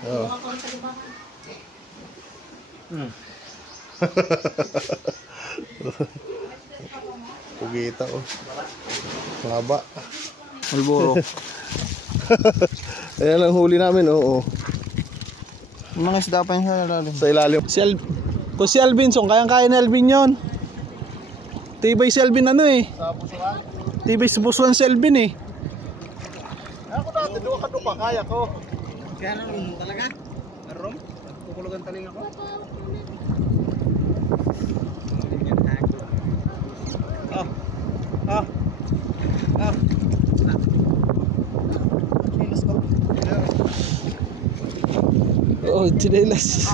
Oh. Pugita oh. Mahaba. Malboro. Ayan ang huli namin, oo. Mga isda pa yun sa ilalim. Sa ilalim. Kung si Alvinson, kayang-kaya ni Alvin yun. Tibay si Alvin ano eh. Sa pusuan? Tibay si busuan si Alvin eh. Ako dati, doon ka doon pa, kaya ko. Kaya naman talaga? Meron? Kukulog ang taling ako? Oh, chinelas.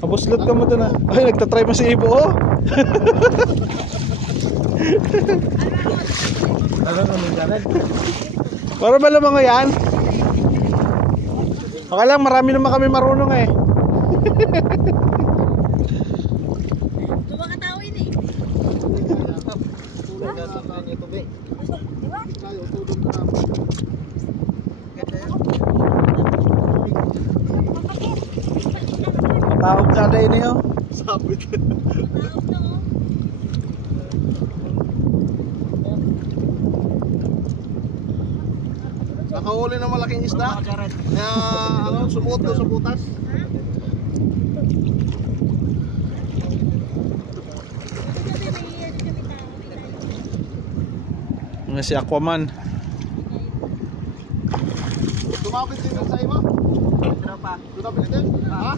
Abuslot ka mo doon ah. Ay, nagtatry mo si Ibo oh. Para ba lamang nga yan? Okay lang, marami naman kami marunong eh. Tumakatawin eh. Tawag sa day niyo. Sabit. Nakahuli na malaking isda. Kaya ano, sumut doon sa butas. Nga si Aquaman. Tumapit din sa iyo? Ano pa? Tumapit din? Ha?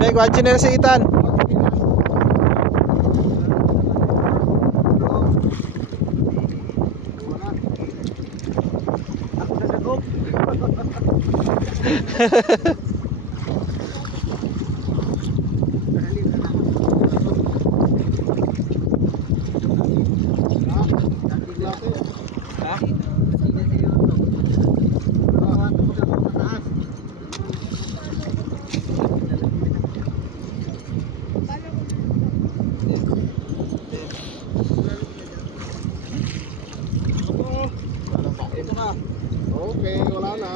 Bek, watchin nila si Ethan. Okay, wala na.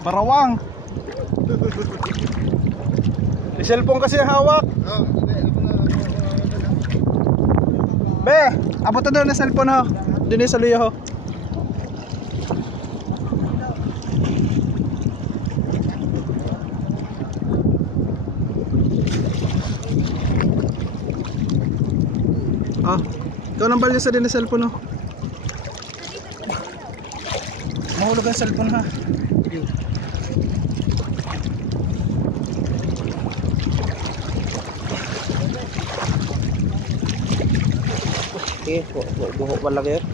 Barawang. May cellphone kasi hawak. Oh, hindi. Ako na. Be, abot na daw na cellphone ho. Dini sa luya ho. Ah, ikaw nang balik sa din na cellphone ho. Mahulog ang cellphone ha. Okay, buhok pa lang yun.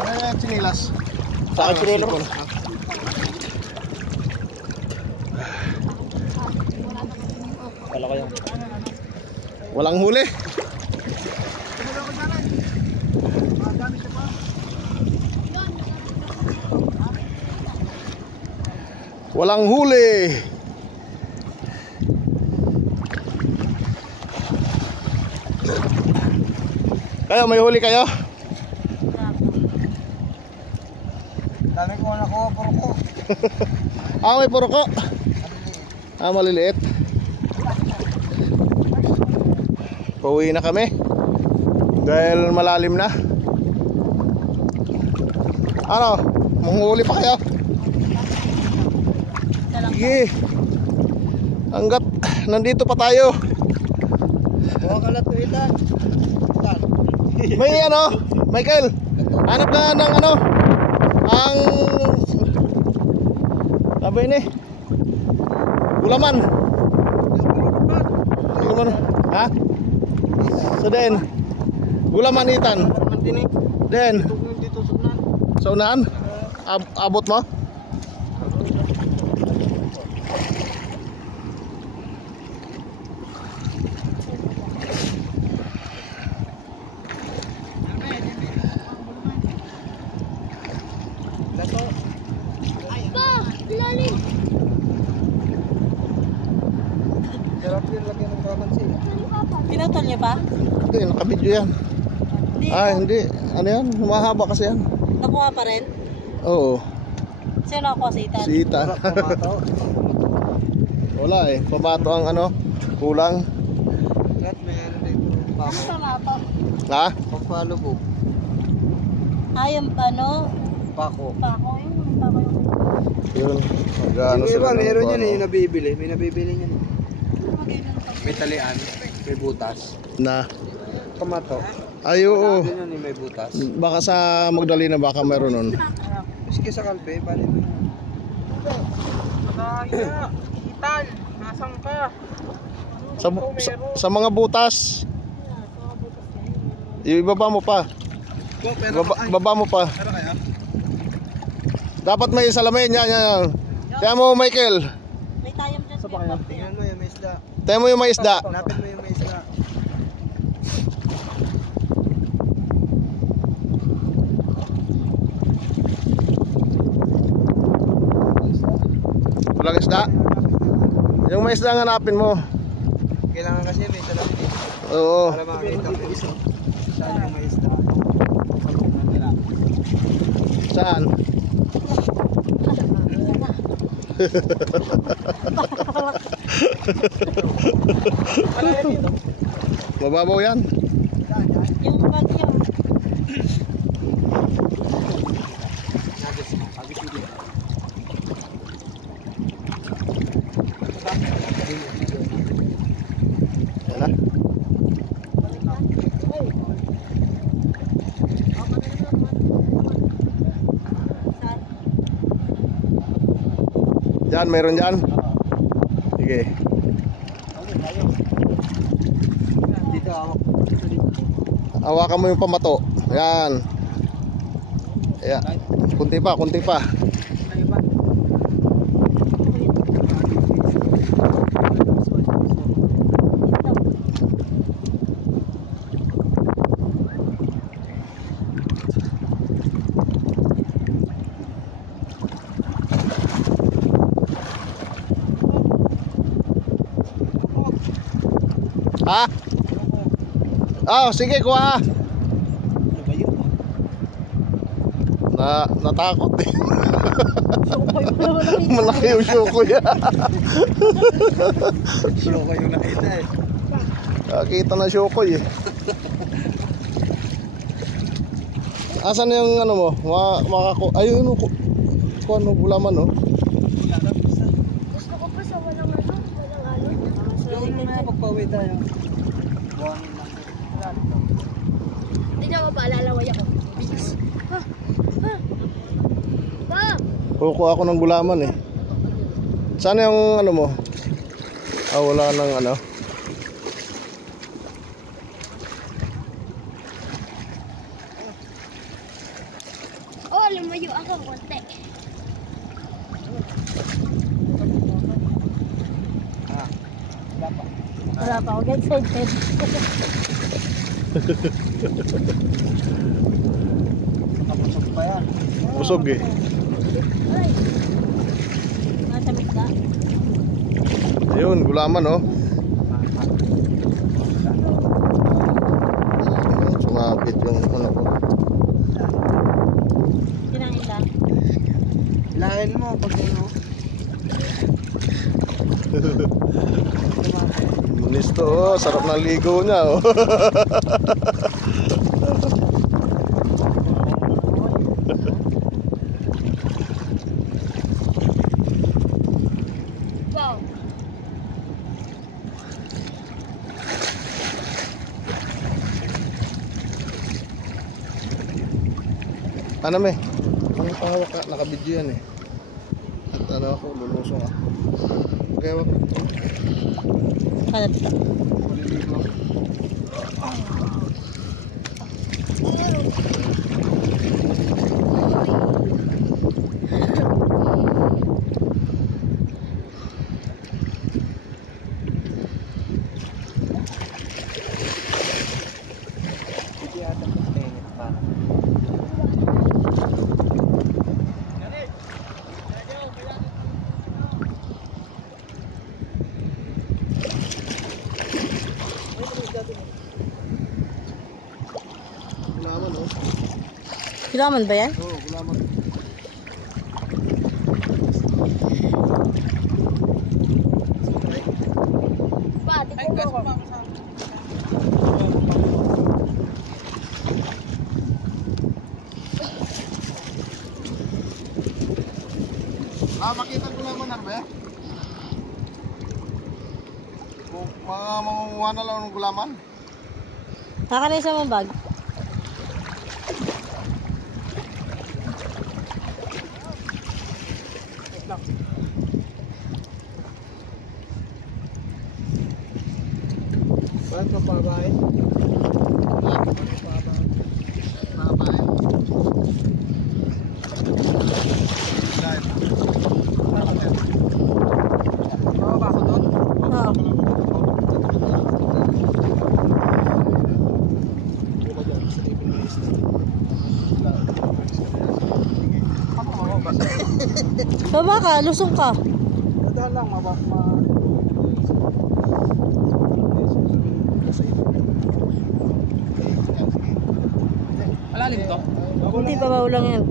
Ay, sinilas. Sa akin sinilo mo. Wala ko yan. Walang huli. Walang huli. Kayo, may huli kayo? Dami ko na ko, puro ko. Ah, may puro ko. Ah, maliliit. Pauwi na kami dahil malalim na. Ano? Manghuli pa kayo? Sige. Hanggat nandito pa tayo. Buka ka lang ito, Itan. May ano? Michael, hanap ka ng ano? Ang sabi ni Gulaman. Gulaman. Ha? So then Gulaman Itan. Then sa unahan? Abot mo? Pinutol niya pa? Hindi, nakabidyo yan. Hindi. Ano yan? Mahaba kasi yan. Nakuha pa rin? Oo. Sino nakuha si Itan? Si Itan. Wala eh. Pamato ang ano? Kulang. Ano pamato? Ha? Pagpalo po. Yung ano? Pako. Pako yun. Pako yun. Yun. Magkano sila ng Meron yan ano? yung nabibili. May nabibili niyan. May talian. May butas. Na. Kamato. Ay, oo. Ganyan yung may butas. Baka sa Magdalena baka meron nun. Maski sa kalpe, bali mo. Kaya, Itan, nasan ka? Sa mga butas. Ibaba mo pa. Baba mo pa. Dapat may salamin. Yan. Kaya mo, Michael. May tayong dyan sa baka. Tingnan mo yung may isda. Tayo mo yung may isda. Hanapin mo yung may isda. Walang isda. Yung may isda ang hanapin mo. Kailangan kasi may salamin dito. Oo. Para makakita ko isa. Saan yung may isda? Saan? Mababaw yan. Yung bagyo. Yan na. Diyan, mayroon dyan. Sige. Dito ako. Hawakan mo yung pamato. Yan. Ayan. Kunti pa, kunti pa. Ha? Oh, sige, kuha. Natakot eh. Malaki yung syukoy. Syukoy yung nakita eh. Nakita na syukoy eh. Asan na yung ano mo? Ayun, kung ano, Gulaman no? Gusto ko pa sa walang ano. Yung na pagpawid tayo. Buhangin lang. Hindi na mapalalaway ako. Bilis. Pa! Kukuha ako ng gulaman eh. Saan yung ano mo? Wala nang ano. Oh, lumayo ako konti. Wala pa ako. Get excited. Nakapusok pa yan. Busog eh. Matamig ka. Ayun, gulaman oh. Sumapit yung ano ko. Kinain ka. Ilahin mo pag ano. Ayos to, oh. Sarap ng ligo niya, oh. Wow. Ano me? Ang pahawak ka, nakabidyo yan eh. At ano ako, lulusong ako. Kaya wag. Kalat ka. Maliligo ako. Gulaman, oh. Kilaman ba yan? Oo, gulaman. Ba, tingnan mo. Makita ko naman na ba? Kung mangunguha na lang ng gulaman. Nakakanay sa mong bag. Bakit ka pa ba eh? Mababa ko doon? Oo. Baba ka, lusong ka. Dahil lang, malalim to? Hindi pa lang yan.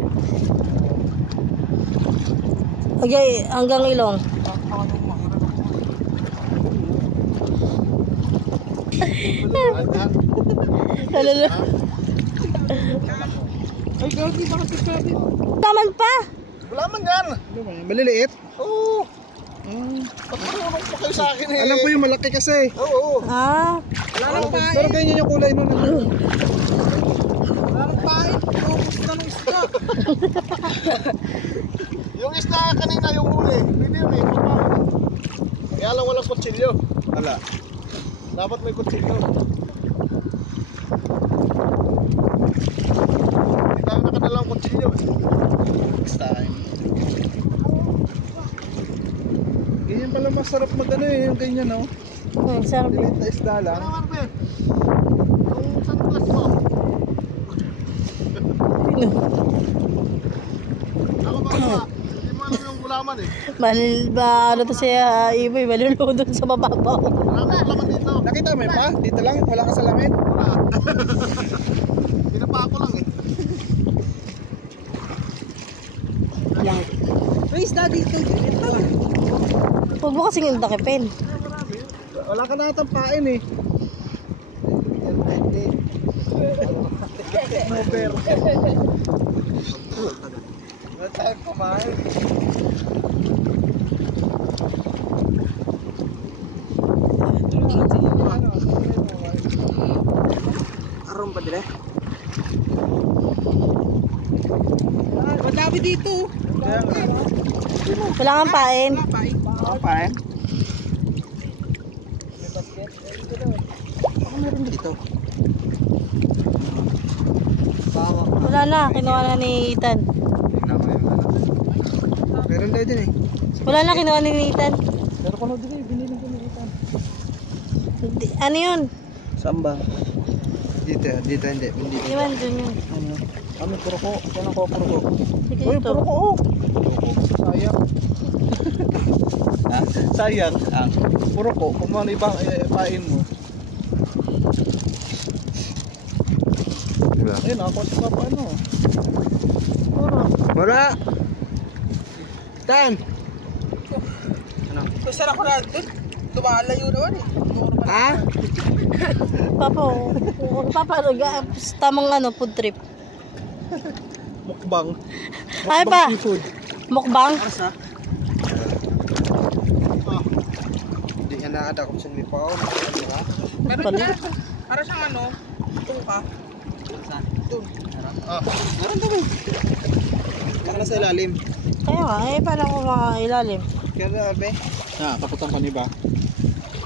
Okay, hanggang ilong. Talala. Ay, gagi, bakit ka sabi? Taman pa. Gulaman yan! Maliliit? Oo! Patulong pa kayo sa akin eh. Alam ko yung malaki kasi. Oo! Ah, Wala nang pain. Pero ganyan yung kulay nun. Wala nang pain. Ubus na ng isda. Yung isda kanina yung huli. Pwede yun eh. Kaya lang walang kutsilyo. Wala. Dapat may kutsilyo. Hindi tayo nakadalang kutsilyo eh. Next time. Ganyan pala masarap magano eh. Yung ganyan no. sarap. Lilit na isda lang. Ano Marbe? Yung sunglass mo. Ako ba? Hindi mo alam yung gulaman eh. Ano to siya, Iboy, maluluto doon sa mababaw. Marami ang laman dito. Nakita mo yun pa? Dito lang? Wala ka salamin? Wala. Pinapa ko lang eh. Yan. May isda dito. Huwag mo kasing yung takipin. Wala ka na tampain eh. Mover. Wala tayong kumain. Aron pa dire? Madami dito. Wala kang pain. Pain? Ako meron dito. Wala na, kinuha na ni Ethan. Meron na din eh. Wala na, kinuha ni Ethan. Pero kuno din eh, binili ko ni Ethan. Ano yun? Samba. Dito, dito hindi. Hindi. Iwan, dun yun. Ano? Kami puro ko. Saan ako puro ko? Sige Uy, ito. puro ko. Sayang. Ha? Sayang. Puro ko. Kung ano ibang pain mo. Diba? Ayun, ako sa paano. Puro. Wala. Tan. Ano? Saan ako na? Lumalayo naman eh. Ha? Papa, tamang ano, food trip. Mukbang. Ay pa, Seafood. mukbang. Asa? Hindi niya naada kung saan may paon. Meron dyan. Para siyang ano, tungka. Saan? Doon. Meron daw eh. Baka nasa ilalim. Kaya nga, paano ko makailalim? Kaya na, be. Taputan pa ni ba?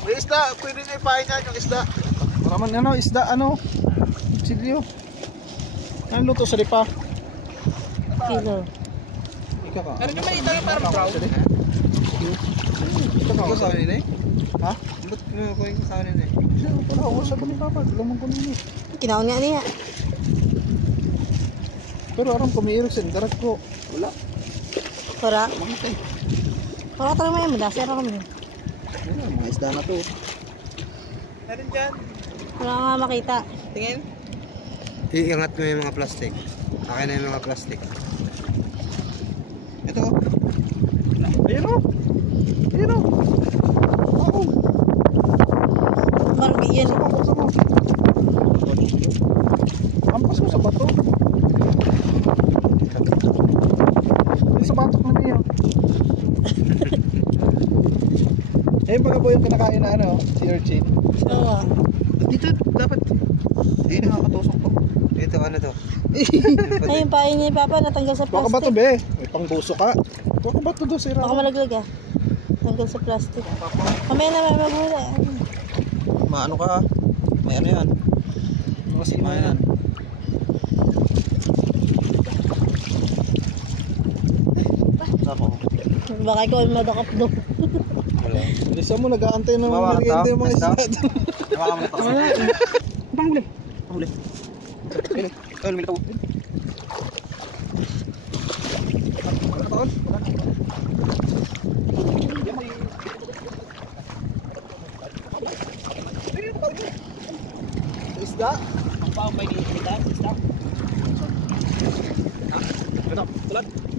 May isda, pwede niya ipahin niya yung isda. Paraman ano, isda ano. Silyo. Ano luto sa lipa? Kilo. Ika ka. Meron naman ito yung parang brown. Ika ka sa kanina eh. Ha? Ba't ko yung sa kanina eh? Wala ako sa ni Papa, lamang ko nini. Kinaon niya niya. Pero aram ko may irog sa darat ko. Wala. Kura. Kura tayo mo yung madasi. Ano kami? Wala, mga isda na to. Meron dyan. Wala nga makita. Tingin. Iingat mo yung mga plastic. Akin na yung mga plastic. Ito. Ayun o. Ayun o. Oo. Marami yan. Ampas mo sa bato. Sa batok na niya. Eh, baka po yung kinakain na ano, si urchin. Oo. Dito dapat. Hindi nakakatusok to. Dito ano to? Ay, yung pain niya Papa natanggal sa Baka bato plastic. be. May pangbuso ka. Baka bato doon sira. Baka malaglag ah. Tanggal sa plastic. Mamaya na may maghula. Maano ka? May ano yan? Mga sima May yan. Sako. Baka ikaw ay madakap doon. Wala. Bisa mo nag-aantay ng mga Mawawala merienda to? yung mga Basta? isda. Nawakan mo na ito. Panghuli. Huli. Ay, lumilitaw. Isda?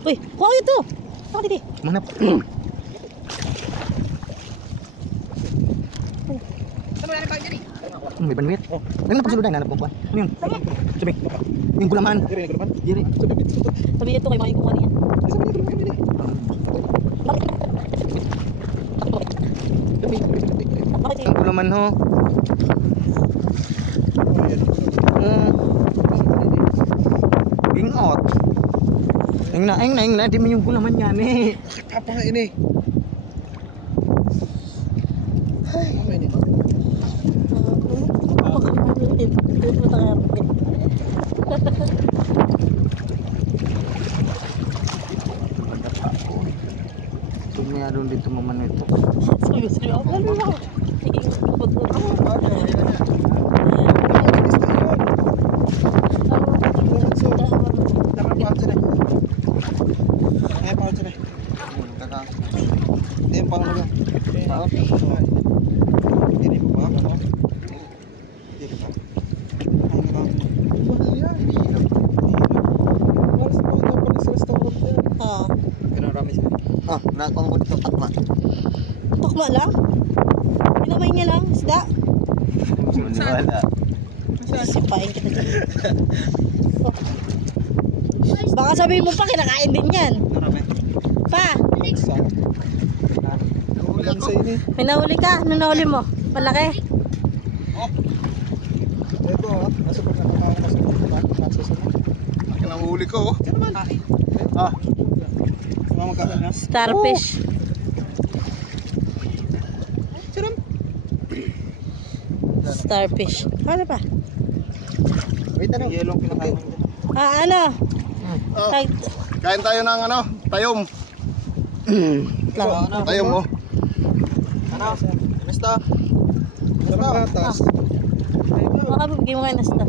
Uy, kuha ito. Bakit hindi? Manap. Saan mo yan pa dyan eh? May banwit. Ano na pagsulod na hanap ko ba? Ano yun? Sabi. Yung gulaman. Diri, ko naman. Diri. Sabi ito kay makikuha niya. Bakit Yung gulaman ho. Bingot. Eng na, di mo yung gulaman yan eh. Apa ini? Ay, apa ini? Tumaya doon dito maman ito. Sabi ako, ano ba? Dapat pa sila. Eh, pa sila. Kaka. Hindi pa ano. Hindi pa ba? Hindi pa. Mahal yan. Mahal sa mga dapat sa restaurant yan. Oo. Ganun rami sila. Ah, nakakong ko dito takma. Tukma lang? Pinamay niya lang, isda. Wala. Sipain kita dyan. Baka sabihin mo pa, kinakain din yan. Marami. Pa, Ulan sa ini. may nahuli ka. Ano nahuli mo? Malaki. Ito ah. Nasa pag nasa sa kinahuli ko. Ah. Sama magkakain na. Starfish. Starfish. Ano pa? Wait, ano? Yelong pinakain. Ah, ano? Oh, Tag... kain tayo ng ano, tayom. Lang. Tayom mo. Ano? Basta. Sarap gatas. Baka bibigyan mo kayo na stop.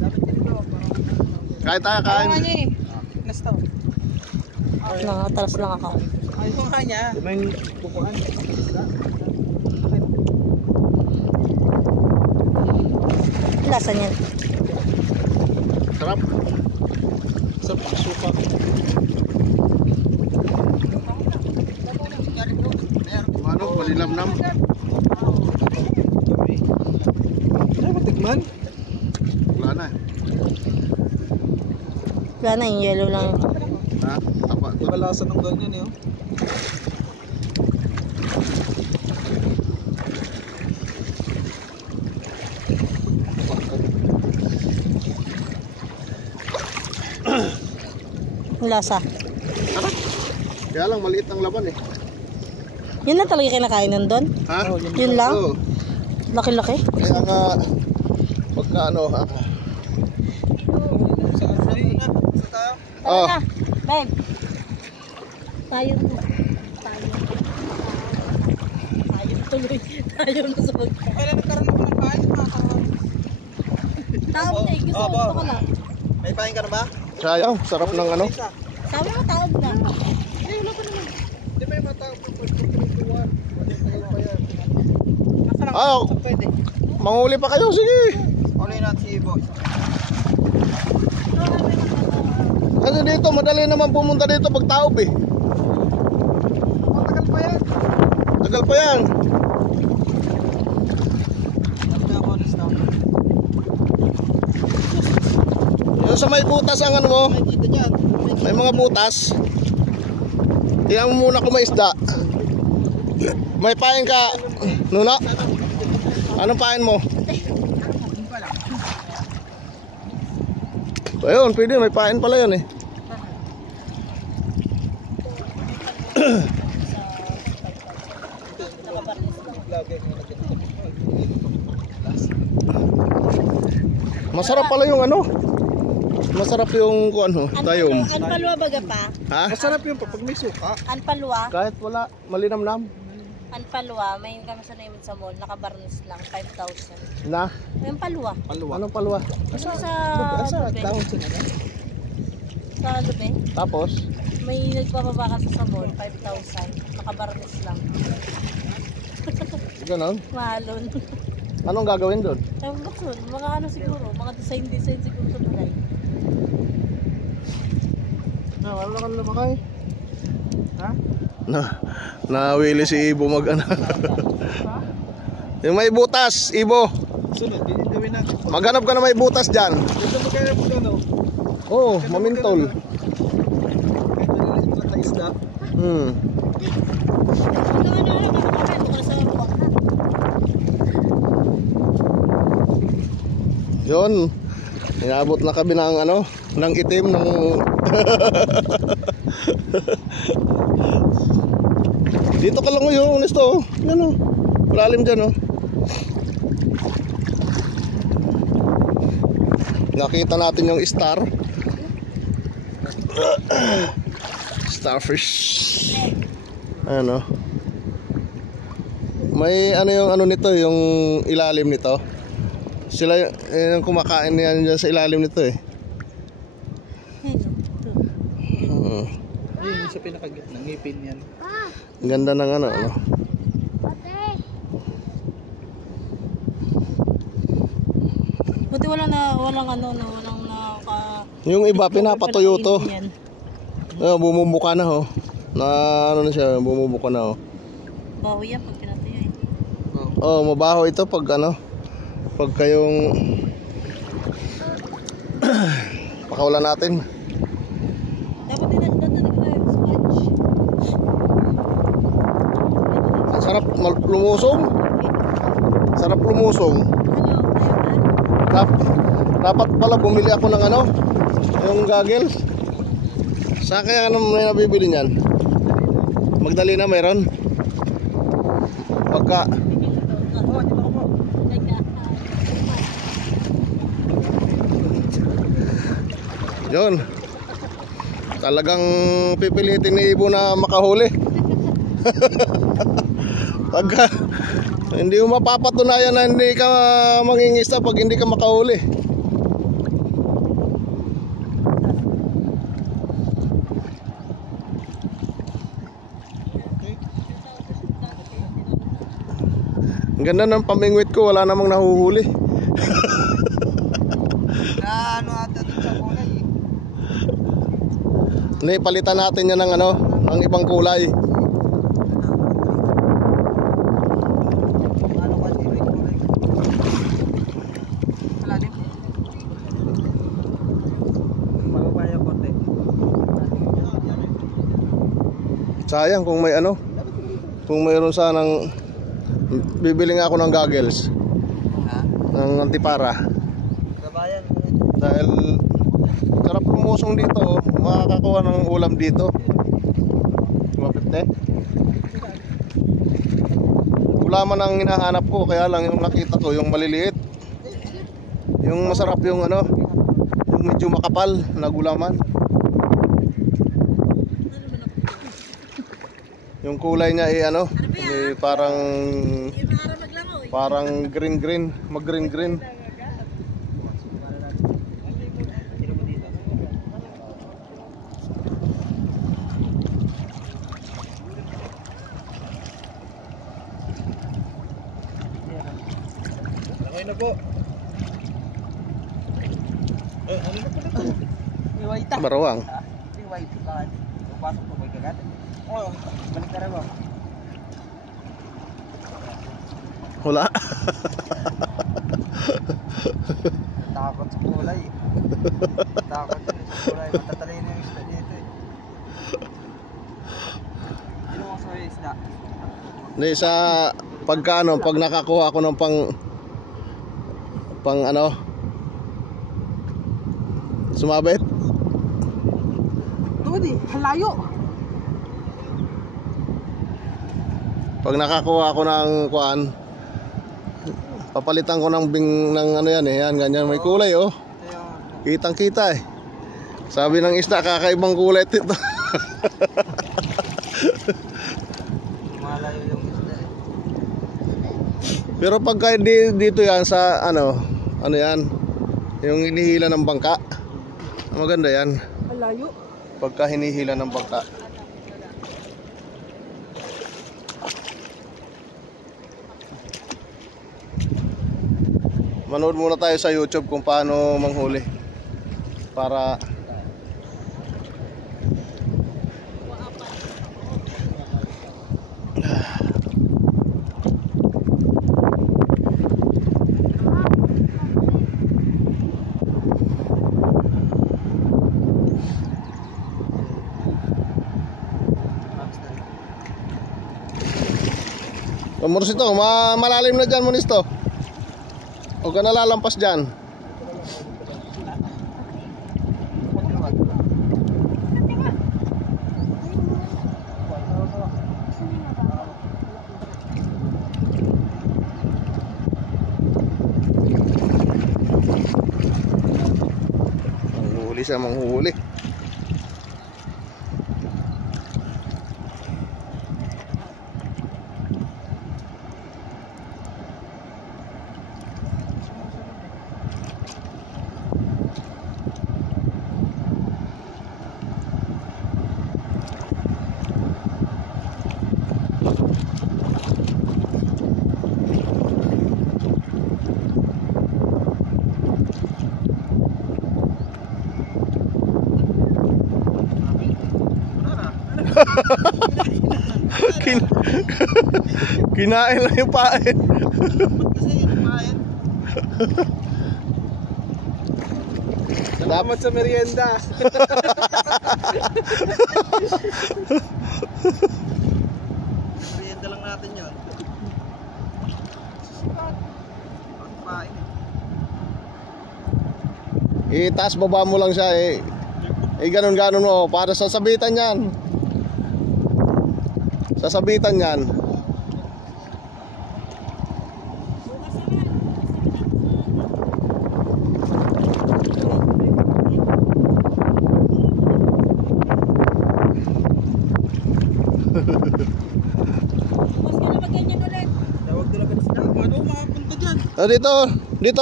Kain tayo, Ayaw kain. nga niya eh. Nastaw. Nakataras lang ako. Ayaw nga niya. May kukuhan. Lasa niyan. Sarap. Sarap ang suka. Ano, malilamnam. man? Wala na. Wala na, yung yellow lang. Ha? Tapa. Kalasa ng ganyan eh. Oh. Yung lasa. Kaya lang maliit ang laban eh. Yun na talaga kinakain nun doon? Ha? Yun lang? Oo. Laki-laki? Kaya nga, pagka ano ha? Tara Oh. na, babe. Tayo na. Tayo tuloy. Tayo na sa pag... Kailan nagkaroon ako ng kain? Taob na eh. Gusto ko na. May pahin ka na ba? Sayang, sarap ng ano. Sabi mo taob na. Di ba yung matawag ko pagkukuhan? Matagal pa yan. Ah, Pwede. manguli pa kayo, sige. Uli natin si Ibo. Kasi dito, madali naman pumunta dito pag taob eh. Matagal pa yan. Tagal pa yan. Yung sa may butas ang ano mo, Kita dyan. may mga butas. Tingnan mo muna kung may isda. May pain ka, Nuna? Anong pain mo? Ayun, pwede, may pain pala yan eh. Masarap pala yung ano. Masarap yung ano, tayom. Anpalwa baga pa? Ha? Masarap yun pag may suka. Anpalwa? Kahit wala, malinamnam. Anpalwa, may kami sa naiman sa mall, nakabarnis lang, 5,000. Na? Yung palwa. Paluwa. Anong palwa? Asa sa Asa, Lube? tawag sila na. Sa Lube? Tapos, May nagpapabaka sa mall, 5,000. Nakabarnis lang. ganon. Mahalon. Anong gagawin doon? Ewan ko sun, mga ano siguro, mga design siguro sa bagay. Na, wala ka lumakay. Ha? Nawili si Ibo mag ano. Yung may butas, Ibo. Sunod, yun yung gawin natin. Maghanap ka na may butas dyan. Ganda mo kaya po ano? Oo, mamintol. Kahit nalilito na isda. Hmm. Ano, nakakapagod ko na sa buwak na. Yun. Inabot na kami ng ano, ng itim ng Dito ka lang yung honesto. Yan oh. Malalim dyan oh. Nakita natin yung star. Starfish. Ano? May ano yung ano nito, yung ilalim nito. Sila yung kumakain yan dyan sa ilalim nito eh. Ayun, sa pinakagitna, ngipin yan. Ang ganda ng ano. Buti walang Yung iba pinapatuyo to. Bumubuka na ho. Na ano na siya, bumubuka na ho. Baho yan pag pinatuyo eh. Oh, mabaho ito pag ano. Pag kayong pakawalan natin. Dapat din yung sponge. Sarap lumusong. Sarap lumusong. Dapat pala bumili ako ng ano, yung goggles. Saan kaya ano may nabibili niyan? Magdali na meron. Pagka yun. Talagang pipilitin ni Ibo na makahuli. Pagka hindi mo mapapatunayan na hindi ka mangingista pag hindi ka makahuli. Ang ganda ng pamingwit ko, wala namang nahuhuli. Na ano ata dito sa kulay eh. Hindi, palitan natin yan ng ano, ng ibang kulay. Ano kasi may kulay. Sayang kung may ano. Kung mayroon sanang bibili nga ako ng goggles. Ng antipara. Kabayan. Dahil sarap lumusong dito, makakakuha ng ulam dito. Mapit Gulaman ang hinahanap ko, kaya lang yung nakita ko yung maliliit. Yung masarap yung ano, yung medyo makapal na gulaman. Yung kulay niya ay ano, may parang green, mag-green. Okay na po. Ano na po na po? May white ah. Barawang. May white. Bakit? Pasok po may kagat. Oo. Balik na rin ba? Wala. Takot sa kulay. Takot sa kulay. Matatalay na yung isda dito eh. Sino mo sa isda? Hindi, sa pagkano, pag nakakuha ako ng pang ano, sumabit. Ito di, halayo. Pag nakakuha ako ng kuan, papalitan ko ng ng ano yan yan, ganyan may kulay oh. Kitang kita eh. Sabi ng isda, kakaibang kulay ito. Malayo yung isda eh. Pero pagka dito yan sa ano yan, yung hinihila ng bangka, maganda yan. Halayo. Pagka hinihila ng bangka. Manood muna tayo sa YouTube kung paano manghuli para Munisito, malalim na dyan, Munisto. Huwag ka nalalampas dyan. Manghuhuli siya, manghuhuli. Kinain lang yung pain. Kasi yung pain. Dapat sa merienda. Merienda lang natin yun. Pain. Itaas baba mo lang siya eh. Ganon mo para sasabitan yan. Sasabitan yan.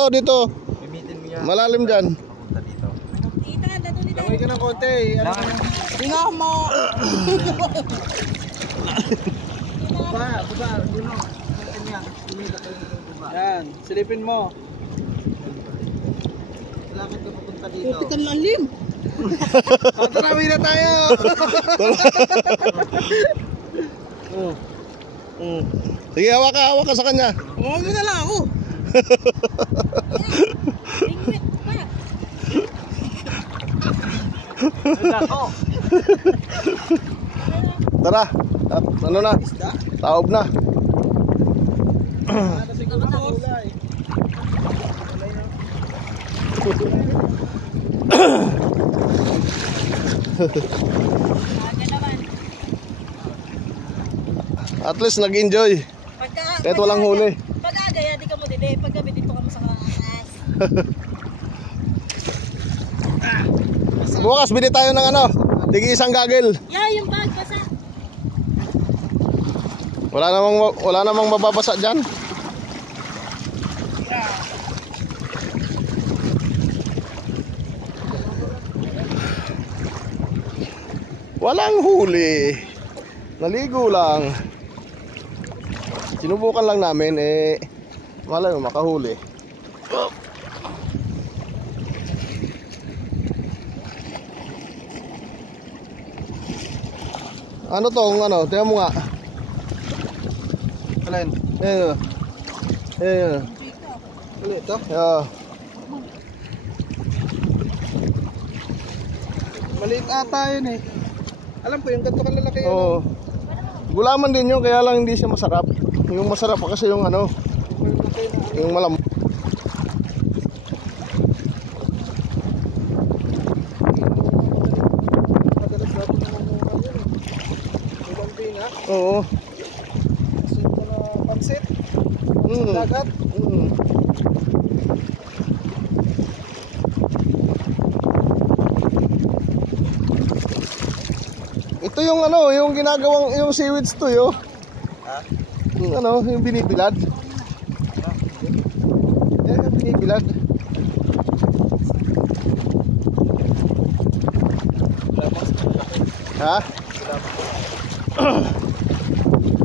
Dito. Malalim dyan. Langoy ka ng konti. Tingnan mo. Baba. Yan, silipin mo. Lakad ka papunta dito. Puti ka lalim. Tarawi na tayo. Sige, hawak ka sa kanya. Oo, na lang ako. Nako. Tara. At ano na? Taob na. At least nag-enjoy. Kahit walang huli. Pag-agaya, di ka mo dili. Paggabi dito ka mo sa kaas. Bukas bili tayo ng ano, tigi isang gagil. Yeah, yung bag basa. Wala namang mababasa diyan. Walang huli. Naligo lang. Sinubukan lang namin malay mo makahuli. Ano tong ano? Tingnan mo nga. Alin? Ayun. Ayun. Ulit to? Yeah. Maliit ata yun eh. Alam ko yung ganito kalalaki yun. Oo. Gulaman din yun, kaya lang hindi siya masarap. Yung masarap pa kasi yung ano, yung malam. Madalas dapat naman yung ano yun eh. May bambina. Oo. Sinto na pansit. Mm. Dagat. Mm. Ito yung ano, yung ginagawang yung seaweeds to yo. Ha? Yung ano, yung binibilad. Yung binibilad. Ha?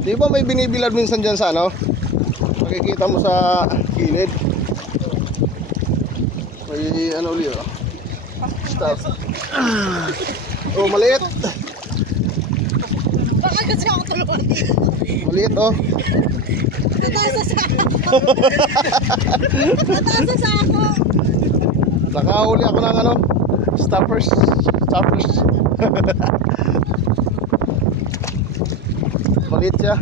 Di ba may binibilad minsan dyan sa ano? Makikita mo sa kilid. May ano ulit oh. Stop. Oh, maliit. Baka kasi ako tulungan dito. Maliit oh. Tataas sa sako. Tataas sa sako. Nakahuli ako ng ano? Stoppers. Maliit siya.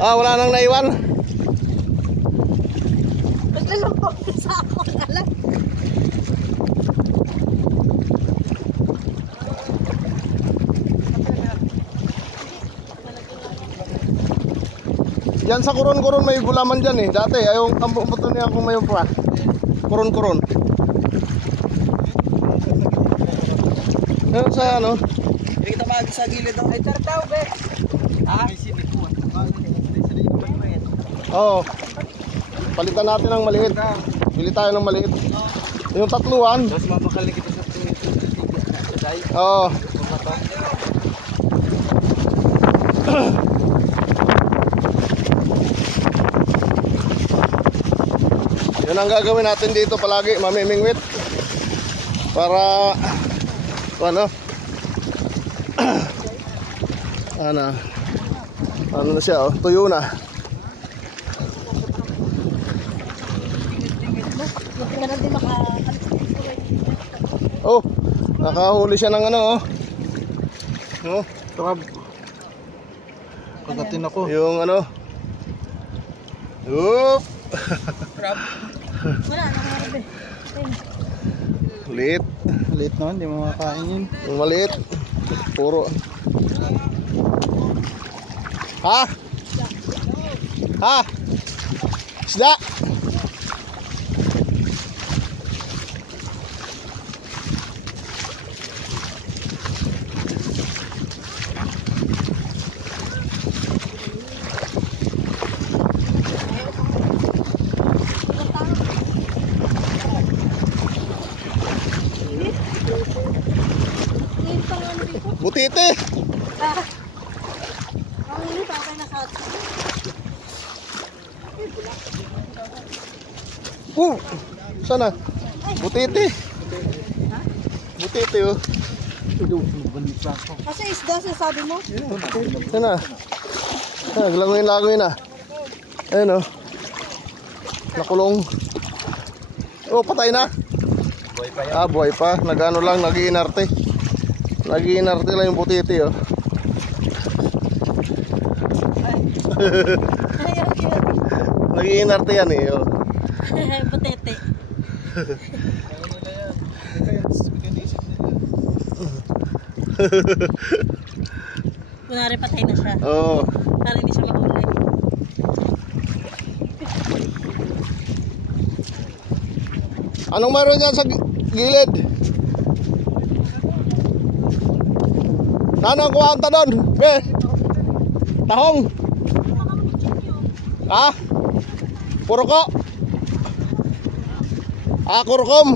Wala nang naiwan. Naglalambok sa sako. Alam. Yan sa kuron-kuron may gulaman dyan eh. Dati ayaw kamputo niya kung may pa. Kuron-kuron. Yan sa ano? Hindi kita maagi sa gilid ng header daw, be. Ha? May simit mo. Oo. Palitan natin ng maliit. Bili tayo ng maliit. Yung tatluan. Tapos mapakalig kita sa tingin. Oo. Yun ang gagawin natin dito palagi, mamimingwit. Para ano? Ano na siya oh, tuyo na. Hindi na din maka... Oh, nakahuli siya ng ano oh. Oh, Crab. Kagatin ako. yung ano. Oop. Crab. Wala, nangarap eh. Liit. Late naman, hindi mo makakain yun. Yung maliit. Puro. Ha? Ha? Isda? Ngayon pang ano dito? Butite. Ang init ako kayo nasa... Sana? Butite. Butite oh. Kasi isda sa sabi mo? Sana? Naglangoy-langoy na. Ayun oh. Nakulong. Oh, patay na. Buhay pa yan. Buhay pa. Nagano lang, nag-iinarte. Nag-iinarte lang yung butiti oh. Ayaw cute. Nag-iinarte yan eh. Oh. Patete. Kunwari patay na siya. Oo. Para hindi siya mahuli. Anong meron dyan sa gilid? Anong kuha ang tanong? Be? Tahong? Ha? Puro ko? Kurkom?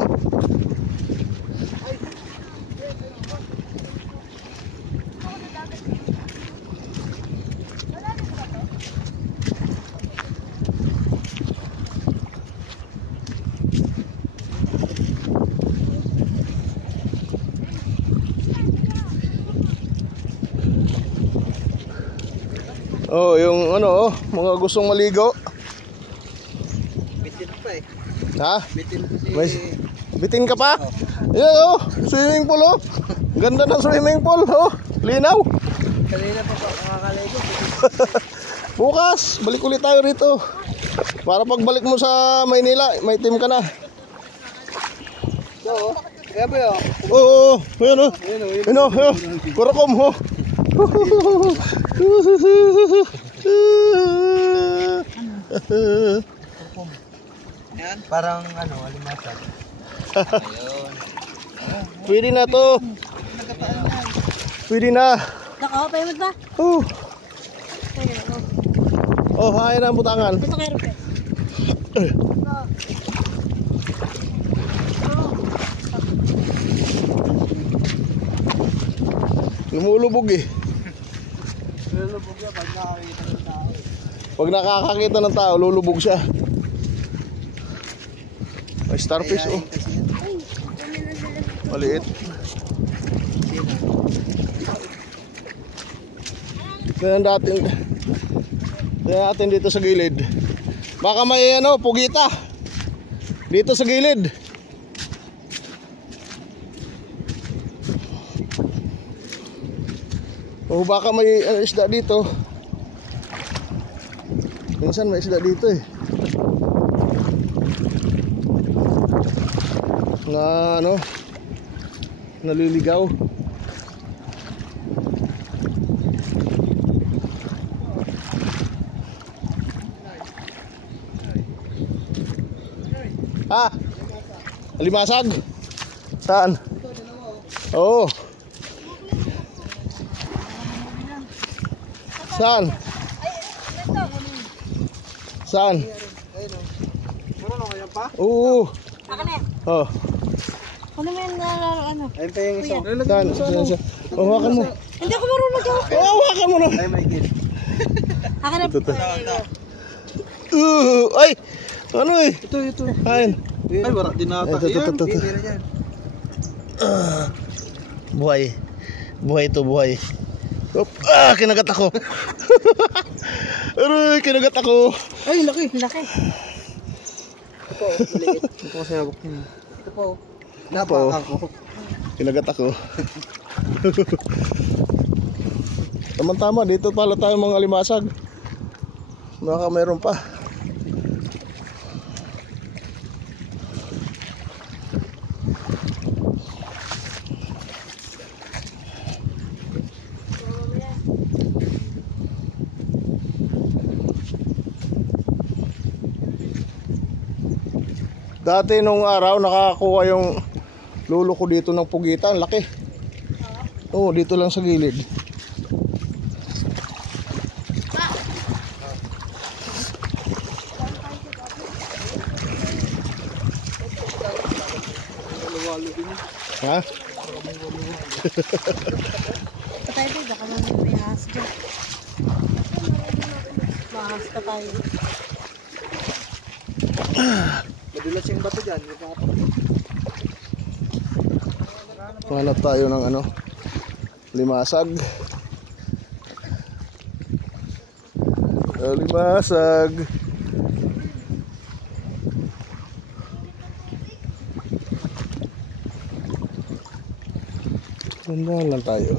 Oh, yung ano, mga gustong maligo. Bitin pa eh. Ha? Bitin pa si... May, bitin ka pa? Yan oh, swimming pool oh. Ganda ng swimming pool oh. Linaw. Kanina pa pa nakakaligo. Bukas, balik ulit tayo rito. Para pagbalik mo sa Maynila, may team ka na. So, kaya ba yun? Oo, ayan oh. Ayan oh, Kurakom oh. Yan, parang ano, alimasag. Ayun. Pwede na to. Pwede na. Nako, payamad ba? Oh, Ayun, oh, hain ang butangan. Dito kayo Rupe. Lumulubog eh. Lulubog yan pag nakakita ng tao. Pag nakakakita ng tao, lulubog siya. May starfish oh. Maliit. Kaya natin dito sa gilid. Baka may ano, pugita. Dito sa gilid. O baka may isda dito. Minsan may isda dito eh. Na ano, naliligaw. Ah, alimasag. Saan? Oo. Saan? Saan? Meron ako yan pa? Oo. Akin eh. Oh. Ano mo yung nalaro ano? Ayun pa yung isang. Saan? Saan? Oh, hawakan mo. Hindi ako marunong ako. Oh, hawakan mo na. Ay, may gil. Akin na. Ito. Ay! Ano eh? Ito. Kain. Ay, wala din nata. Ito. Buhay. Buhay to, buhay. Op, kinagat ako. Aray, kinagat ako. Ay, laki. Laki. Ito po, maliit. Ito po sa hawak niya. Ito po. Napakan ko. Kinagat ako. Tama-tama, dito pala tayo mga alimasag. Baka mayroon pa. Dati nung araw nakakakuha yung lolo ko dito ng pugita, ang laki. Oo, dito lang sa gilid. Ha? Patay din, baka may ahas dyan. Maahas na tayo. Madulas yung bato dyan. Hanap tayo ng ano, limasag. Limasag. Ganda lang tayo.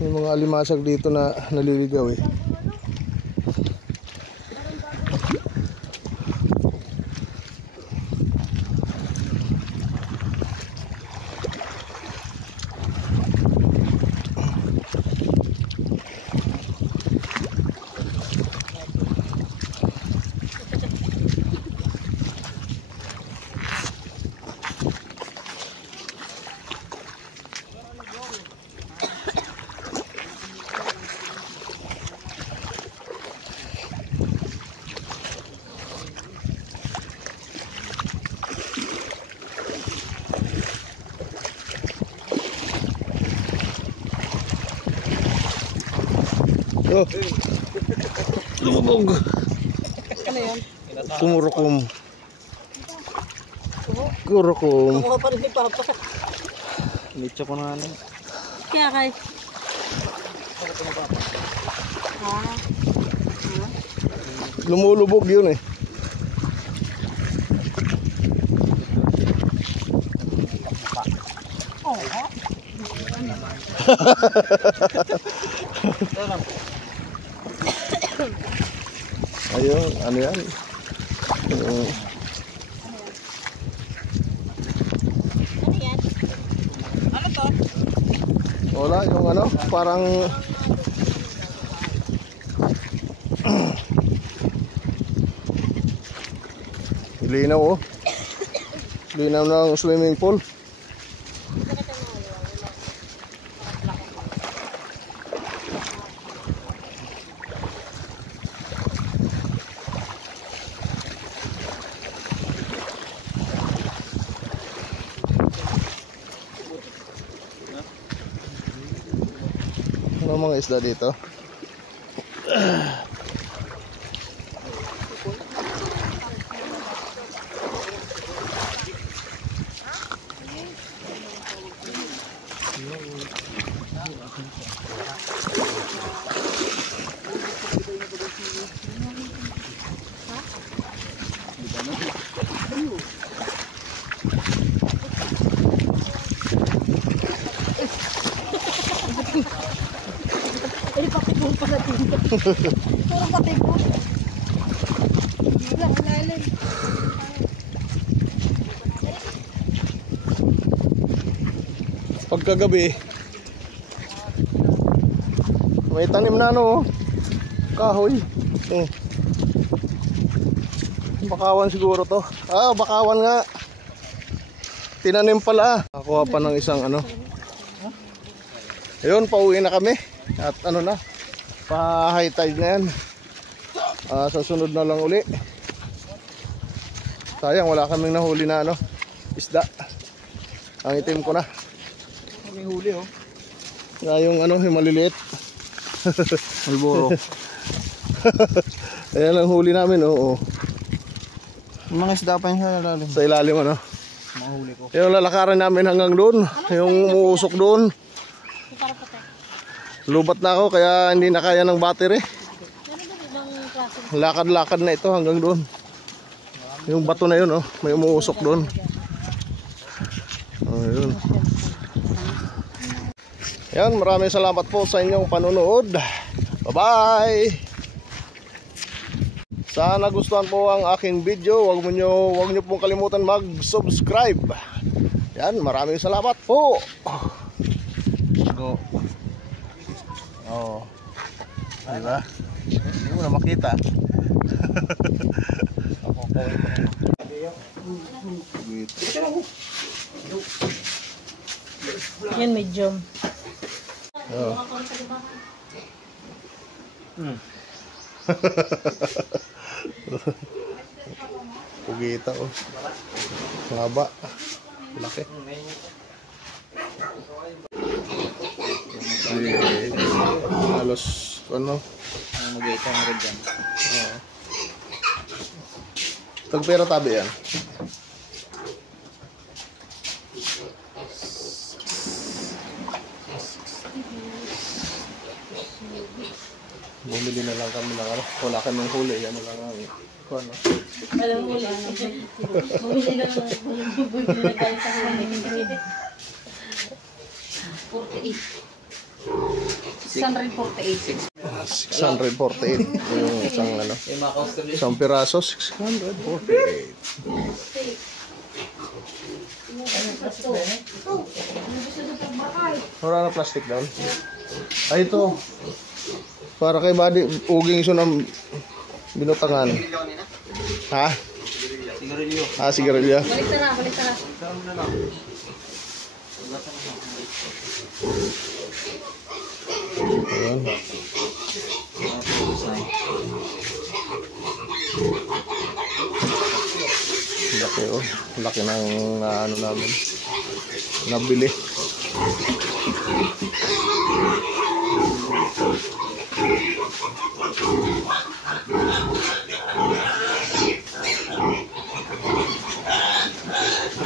May mga alimasag dito na naliligaw eh. Oh. Lumabog. Ano yan? Kumurukum. Kurukum. Kuha pa rin ni Papa. Nitsa ko na ano. Kaya kay. Lumulubog yun eh. Ayun, ano yan? Ano to? Wala, yung ano, parang linaw oh. Linaw ng swimming pool. Ano mga isda dito? Ay, pakipon pa natin. Parang pakipon. Wala, lalim. Pagkagabi may tanim na ano, kahoy. Bakawan siguro to. Ah, bakawan nga. Tinanim pala. Nakuha pa ng isang ano. Ayun, pauwi na kami. At ano na, pa high tide na yan. Sa sunod na lang uli. Sayang, wala kaming nahuli na ano, isda. Ang itim ko na. May huli oh. Yung ano, yung maliliit. Malboro. Ayan ang huli namin, oo. Mga isda pa yun sa ilalim. Sa ilalim ano. Mga huli ko. Yung lalakaran namin hanggang doon. Yung umuusok doon. Lubat na ako kaya hindi na kaya ng battery. Lakad-lakad na ito hanggang doon. Yung bato na yun, oh, may umuusok doon. Ayun. Yan, maraming salamat po sa inyong panonood. Bye-bye! Sana gustuhan po ang aking video. Huwag niyo pong kalimutan mag-subscribe. Yan, maraming salamat po. Go. Oh. Diba? Hindi mo na makita. Yan, medium. Oh. Pugita oh. Haba. Laki. Halos ano? Mag-ita mo rin dyan. Tagpera tabi yan. Bumili na lang kami ng ano. Wala kaming huli. Yan na lang ang ano. Alam mo lang. Bumili na lang. Bumili na tayo sa huli. 648. 648 yung isang ano. Isang piraso 648. Wala na plastic doon. Ay ito. Para kay Buddy, uging iso ng binutangan. Ha? Sigarilyo. Ah, sigarilyo. Balik na. Ayan. Laki oh. Laki ng ano namin. Nabili.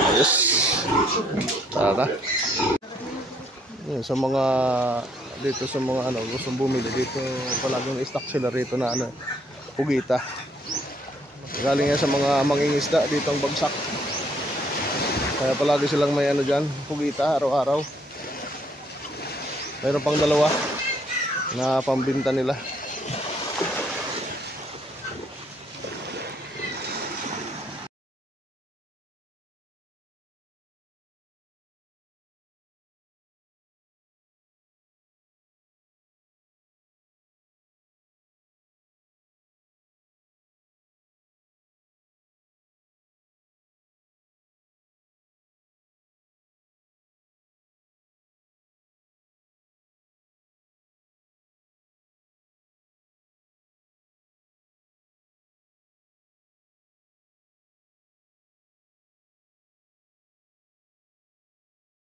Ayos. Tara. Yun, sa mga dito sa mga ano gustong bumili dito, palaging stock sila rito na ano, pugita. Galing yan sa mga mangingisda dito ang bagsak. Kaya palagi silang may ano dyan, pugita araw-araw. Mayroon pang dalawa na pambinta nila.